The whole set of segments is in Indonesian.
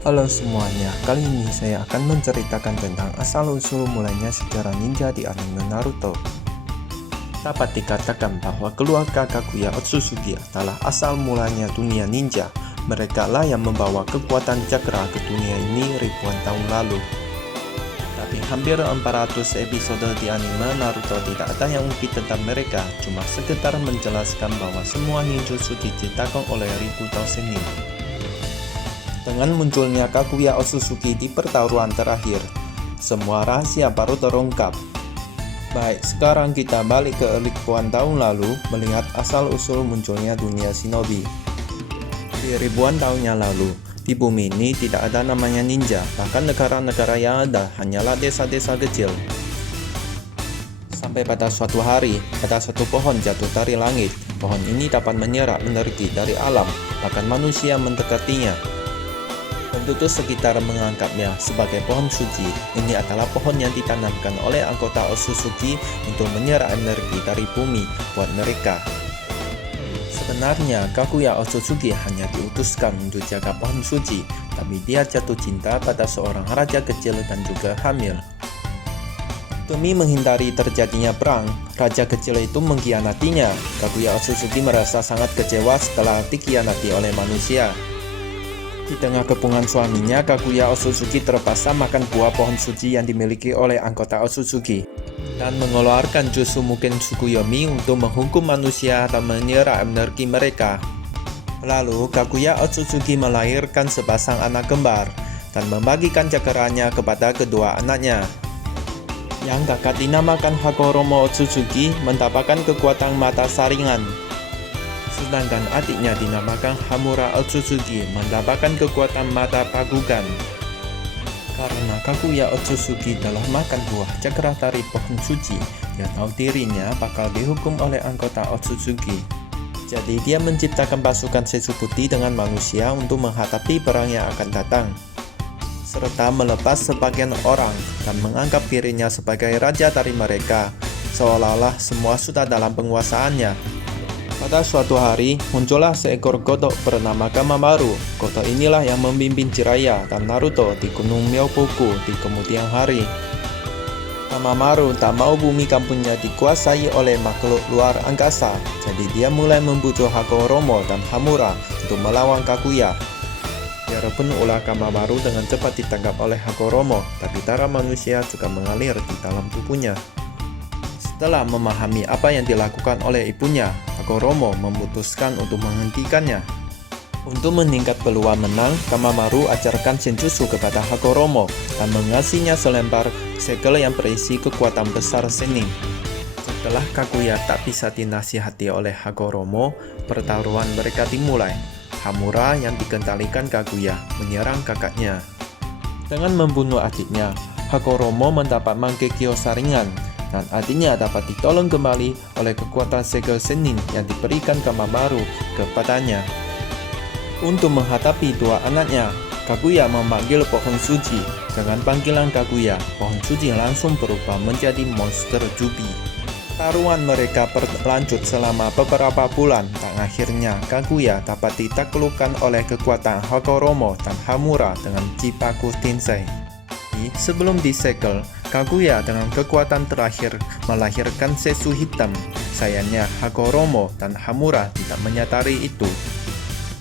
Halo semuanya, kali ini saya akan menceritakan tentang asal-usul mulainya sejarah ninja di anime Naruto. Dapat dikatakan bahwa keluarga Kaguya Otsutsuki adalah asal mulanya dunia ninja. Mereka lah yang membawa kekuatan Chakra ke dunia ini ribuan tahun lalu. Tapi hampir 400 episode di anime Naruto tidak ada yang ungkit tentang mereka, cuma sekedar menjelaskan bahwa semua ninjutsu diciptakan oleh ribu tahun ini. Dengan munculnya Kaguya Otsutsuki di pertarungan terakhir, semua rahasia baru terungkap. Baik, sekarang kita balik ke ribuan tahun lalu melihat asal-usul munculnya dunia shinobi. Di ribuan tahunnya lalu, di bumi ini tidak ada namanya ninja, bahkan negara-negara yang ada hanyalah desa-desa kecil. Sampai pada suatu hari, ada satu pohon jatuh dari langit. Pohon ini dapat menyerap energi dari alam, bahkan manusia mendekatinya. Penduduk sekitar menganggapnya sebagai pohon suci. Ini adalah pohon yang ditanamkan oleh anggota Otsutsuki untuk menyerap energi dari bumi buat mereka. Sebenarnya Kaguya Otsutsuki hanya diutuskan untuk jaga pohon suci, tapi dia jatuh cinta pada seorang raja kecil dan juga hamil. Demi menghindari terjadinya perang, raja kecil itu mengkhianatinya. Kaguya Otsutsuki merasa sangat kecewa setelah dikhianati oleh manusia. Di tengah kepungan suaminya, Kaguya Otsutsuki terpaksa makan buah pohon suci yang dimiliki oleh anggota Otsutsuki dan mengeluarkan jutsu Mugen Tsukuyomi untuk menghukum manusia dan menyerap energi mereka. Lalu, Kaguya Otsutsuki melahirkan sepasang anak kembar dan membagikan cakranya kepada kedua anaknya. Yang kakak dinamakan Hagoromo Otsutsuki mendapatkan kekuatan mata saringan. Sedangkan adiknya dinamakan Hamura Otsutsuki mendapatkan kekuatan mata pagugan. Karena Kaguya Otsutsuki telah makan buah cakra dari pohon suci, dia tahu dirinya bakal dihukum oleh anggota Otsutsuki. Jadi dia menciptakan pasukan Setsu Putih dengan manusia untuk menghadapi perang yang akan datang, serta melepas sebagian orang dan menganggap dirinya sebagai raja dari mereka, seolah-olah semua sudah dalam penguasaannya. Pada suatu hari, muncullah seekor kodok bernama Kamamaru. Kodok inilah yang memimpin Jiraiya dan Naruto di Gunung Myoboku di kemudian hari. Kamamaru tak mau bumi kampungnya dikuasai oleh makhluk luar angkasa, jadi dia mulai membujuk Hagoromo dan Hamura untuk melawan Kaguya. Biarpun ulah Kamamaru dengan cepat ditangkap oleh Hagoromo, tapi darah manusia juga mengalir di dalam tubuhnya. Setelah memahami apa yang dilakukan oleh ibunya, Hagoromo memutuskan untuk menghentikannya. Untuk meningkat peluang menang, Kamamaru ajarkan senjutsu kepada Hagoromo dan mengasihnya selembar segel yang berisi kekuatan besar Zenin. Setelah Kaguya tak bisa dinasihati oleh Hagoromo, pertarungan mereka dimulai. Hamura yang dikendalikan Kaguya menyerang kakaknya. Dengan membunuh adiknya, Hagoromo mendapat Mangekyo saringan, dan adiknya dapat ditolong kembali oleh kekuatan segel Zenin yang diberikan Kamamaru kepadanya. Untuk menghadapi dua anaknya, Kaguya memanggil pohon suci. Dengan panggilan Kaguya, pohon suci langsung berubah menjadi monster Jubi. Taruhan mereka berlanjut selama beberapa bulan, dan akhirnya Kaguya dapat ditaklukkan oleh kekuatan Hagoromo dan Hamura dengan Jipaku Tensei. Sebelum disegel, Kaguya dengan kekuatan terakhir melahirkan Setsu hitam. Sayangnya Hagoromo dan Hamura tidak menyadari itu.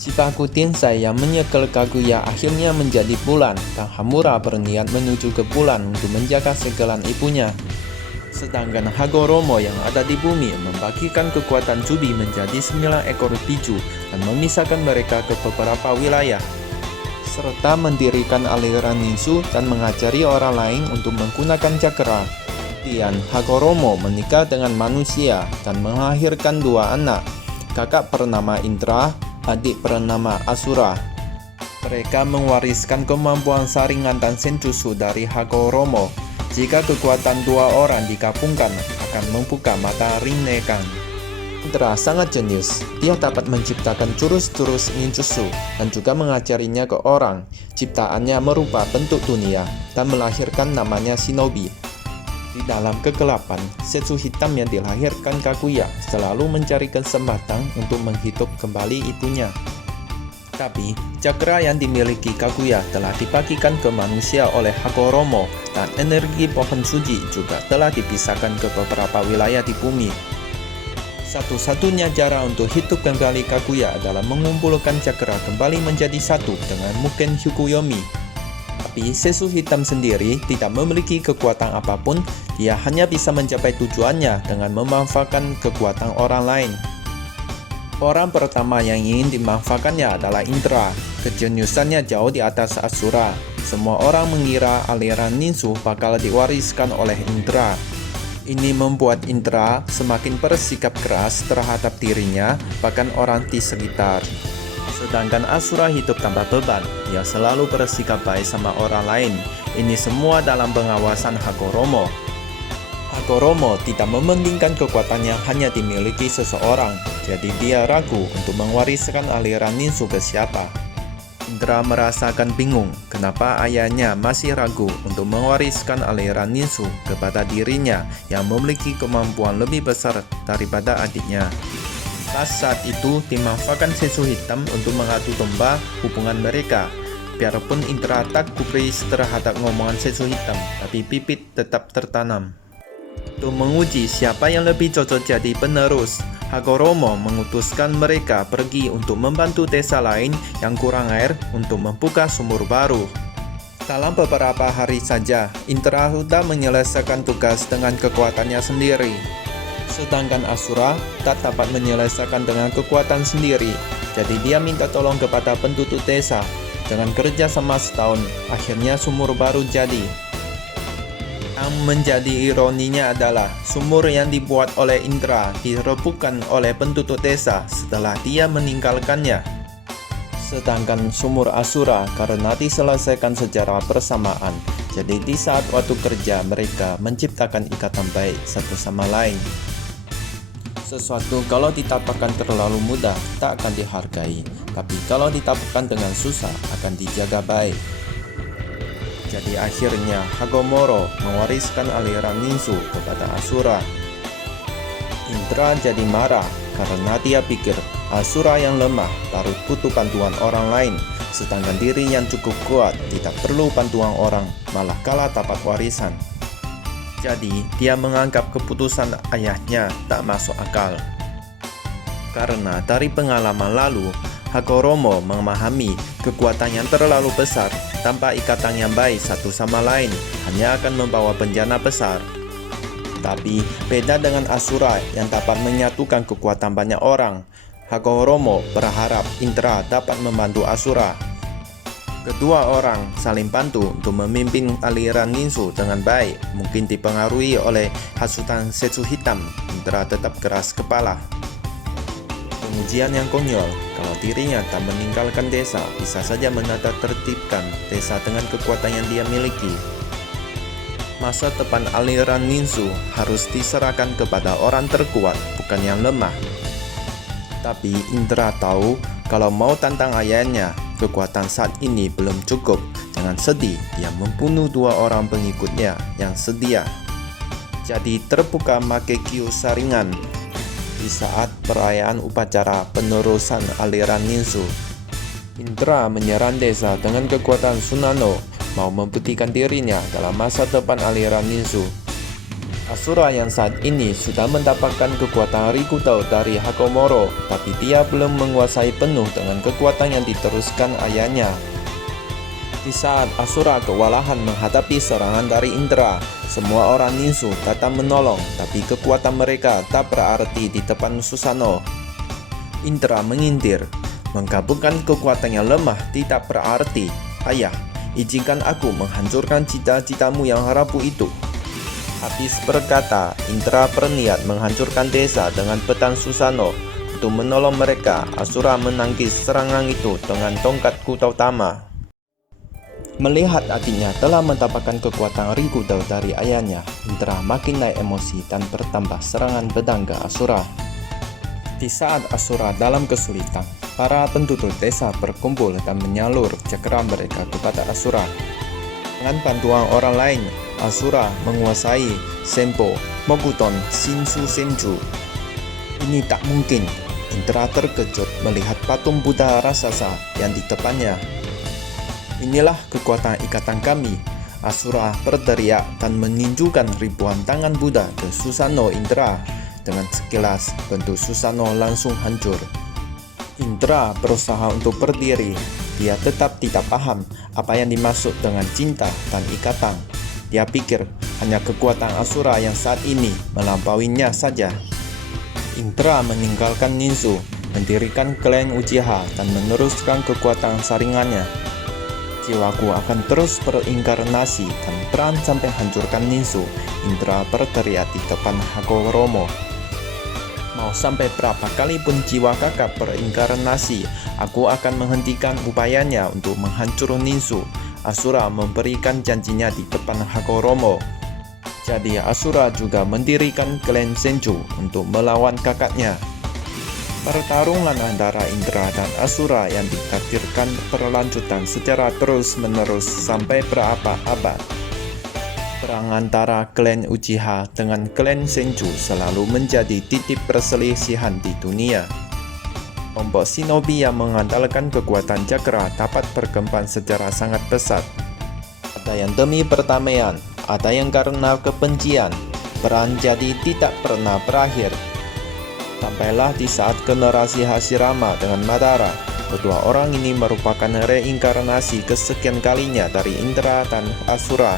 Jipaku Tensei yang menyegel Kaguya akhirnya menjadi bulan, dan Hamura berniat menuju ke bulan untuk menjaga segelan ibunya. Sedangkan Hagoromo yang ada di bumi membagikan kekuatan Jubi menjadi 9 ekor biju dan memisahkan mereka ke beberapa wilayah, serta mendirikan aliran ninju dan mengajari orang lain untuk menggunakan cakra. Kemudian Hagoromo menikah dengan manusia dan melahirkan dua anak, kakak bernama Indra, adik bernama Asura. Mereka mewariskan kemampuan saringan dan senjutsu dari Hagoromo. Jika kekuatan dua orang digabungkan, akan membuka mata Rinnegan. Indra sangat jenius. Dia dapat menciptakan jurus-jurus ninjutsu dan juga mengajarinya ke orang. Ciptaannya merubah bentuk dunia dan melahirkan namanya shinobi. Di dalam kegelapan, Setsu hitam yang dilahirkan Kaguya selalu mencari kesempatan untuk menghidup kembali ibunya. Tapi, cakra yang dimiliki Kaguya telah dibagikan ke manusia oleh Hagoromo dan energi pohon suci juga telah dipisahkan ke beberapa wilayah di bumi. Satu-satunya cara untuk hidup kembali Kaguya adalah mengumpulkan cakra kembali menjadi satu dengan Mugen Hyukuyomi. Tapi Setsu Hitam sendiri tidak memiliki kekuatan apapun, dia hanya bisa mencapai tujuannya dengan memanfaatkan kekuatan orang lain. Orang pertama yang ingin dimanfaatkannya adalah Indra. Kejeniusannya jauh di atas Asura. Semua orang mengira aliran ninsu bakal diwariskan oleh Indra. Ini membuat Indra semakin bersikap keras terhadap dirinya, bahkan orang di sekitar. Sedangkan Asura hidup tanpa beban, ia selalu bersikap baik sama orang lain. Ini semua dalam pengawasan Hagoromo. Hagoromo tidak mementingkan kekuatan yang hanya dimiliki seseorang, jadi dia ragu untuk mewariskan aliran ninsu ke siapa. Indra merasakan bingung kenapa ayahnya masih ragu untuk mewariskan aliran ninsu kepada dirinya yang memiliki kemampuan lebih besar daripada adiknya. Saat itu dimanfaatkan Setsu Hitam untuk mengadu domba hubungan mereka. Biarpun Indra tak gubris terhadap ngomongan Setsu Hitam, tapi bibit tetap tertanam. Untuk menguji siapa yang lebih cocok jadi penerus, Hagoromo mengutuskan mereka pergi untuk membantu desa lain yang kurang air untuk membuka sumur baru. Dalam beberapa hari saja, Indra sudah menyelesaikan tugas dengan kekuatannya sendiri. Sedangkan Asura tak dapat menyelesaikan dengan kekuatan sendiri, jadi dia minta tolong kepada penduduk desa. Dengan kerja sama setahun, akhirnya sumur baru jadi. Yang menjadi ironinya adalah sumur yang dibuat oleh Indra direbutkan oleh penduduk desa setelah dia meninggalkannya. Sedangkan sumur Asura karena diselesaikan secara bersamaan, jadi di saat waktu kerja mereka menciptakan ikatan baik satu sama lain. Sesuatu kalau ditapakkan terlalu mudah tak akan dihargai, tapi kalau ditapakkan dengan susah akan dijaga baik. Jadi akhirnya Hagoromo mewariskan aliran ninsu kepada Asura. Indra jadi marah karena dia pikir Asura yang lemah baru butuh bantuan orang lain, sedangkan diri yang cukup kuat tidak perlu bantuan orang, malah kalah dapat warisan. Jadi dia menganggap keputusan ayahnya tak masuk akal. Karena dari pengalaman lalu, Hagoromo memahami kekuatan yang terlalu besar tanpa ikatan yang baik satu sama lain hanya akan membawa bencana besar. Tapi beda dengan Asura yang dapat menyatukan kekuatan banyak orang, Hagoromo berharap Indra dapat membantu Asura. Kedua orang saling bantu untuk memimpin aliran ninsu dengan baik. Mungkin dipengaruhi oleh hasutan Setsu Hitam, Indra tetap keras kepala. Pengujian yang konyol, kalau dirinya tak meninggalkan desa, bisa saja menata tertibkan desa dengan kekuatan yang dia miliki. Masa depan aliran ninsu harus diserahkan kepada orang terkuat, bukan yang lemah. Tapi Indra tahu kalau mau tantang ayahnya, kekuatan saat ini belum cukup. Dengan sedih, dia membunuh 2 orang pengikutnya yang setia. Jadi terbuka Makekyu saringan di saat perayaan upacara penerusan aliran ninsu. Indra menyerang desa dengan kekuatan Tsunano, mau membuktikan dirinya dalam masa depan aliran ninsu. Asura yang saat ini sudah mendapatkan kekuatan Rikudo dari Hagoromo, tapi dia belum menguasai penuh dengan kekuatan yang diteruskan ayahnya. Di saat Asura kewalahan menghadapi serangan dari Indra, semua orang ninsu datang menolong, tapi kekuatan mereka tak berarti di depan Susanoo. Indra mengintir, menggabungkan kekuatan yang lemah tidak berarti. Ayah, izinkan aku menghancurkan cita-citamu yang rapuh itu. Habis berkata, Indra berniat menghancurkan desa dengan pedang Susanoo. Untuk menolong mereka, Asura menangkis serangan itu dengan tongkat kuda utama. Melihat adiknya telah mendapatkan kekuatan Rikudo dari ayahnya, Indra makin naik emosi dan bertambah serangan pedang ke Asura. Di saat Asura dalam kesulitan, para penduduk desa berkumpul dan menyalur cakra mereka kepada Asura. Dengan bantuan orang lain, Asura menguasai Senpo, Mokuton, Shinsu Senju. Ini tak mungkin. Indra terkejut melihat patung Buddha raksasa yang di depannya. "Inilah kekuatan ikatan kami," Asura berteriak dan menunjukkan ribuan tangan Buddha ke Susano Indra. Dengan sekilas, bentuk Susano langsung hancur. Indra berusaha untuk berdiri. Dia tetap tidak paham apa yang dimaksud dengan cinta dan ikatan. Dia pikir hanya kekuatan Asura yang saat ini melampauinya saja. Indra meninggalkan Ninsu, mendirikan klan Uchiha dan meneruskan kekuatan saringannya. "Jiwaku akan terus berinkarnasi dan peran sampai hancurkan Ninsu," Indra berteriak di depan Hagoromo. "Mau sampai berapa kali pun jiwa kakak berinkarnasi, aku akan menghentikan upayanya untuk menghancurkan Ninsu," Asura memberikan janjinya di depan Hagoromo. Jadi Asura juga mendirikan klan Senju untuk melawan kakaknya. Pertarungan antara Indra dan Asura yang ditakdirkan berlanjutan secara terus-menerus sampai berabad-abad. Perang antara klan Uchiha dengan klan Senju selalu menjadi titik perselisihan di dunia. Kelompok shinobi yang mengandalkan kekuatan Chakra dapat berkembang secara sangat pesat. Ada yang demi perdamaian, ada yang karena kebencian. Perang jadi tidak pernah berakhir. Sampailah di saat generasi Hashirama dengan Madara. Kedua orang ini merupakan reinkarnasi kesekian kalinya dari Indra dan Asura.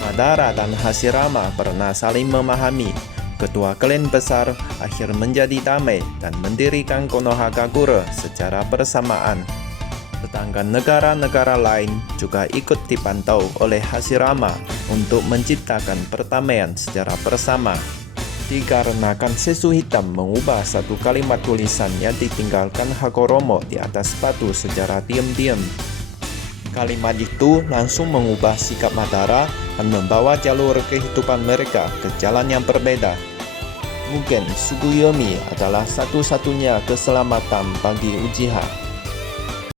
Madara dan Hashirama pernah saling memahami. Kedua klan besar akhir menjadi damai dan mendirikan Konohagakure secara bersamaan. Sedangkan negara-negara lain juga ikut dipantau oleh Hashirama untuk menciptakan perdamaian secara bersama. Dikarenakan sesu hitam mengubah satu kalimat tulisan yang ditinggalkan Hagoromo di atas batu secara diam-diam. Kalimat itu langsung mengubah sikap Madara dan membawa jalur kehidupan mereka ke jalan yang berbeda. Mungkin Tsukuyomi adalah satu-satunya keselamatan bagi Uchiha.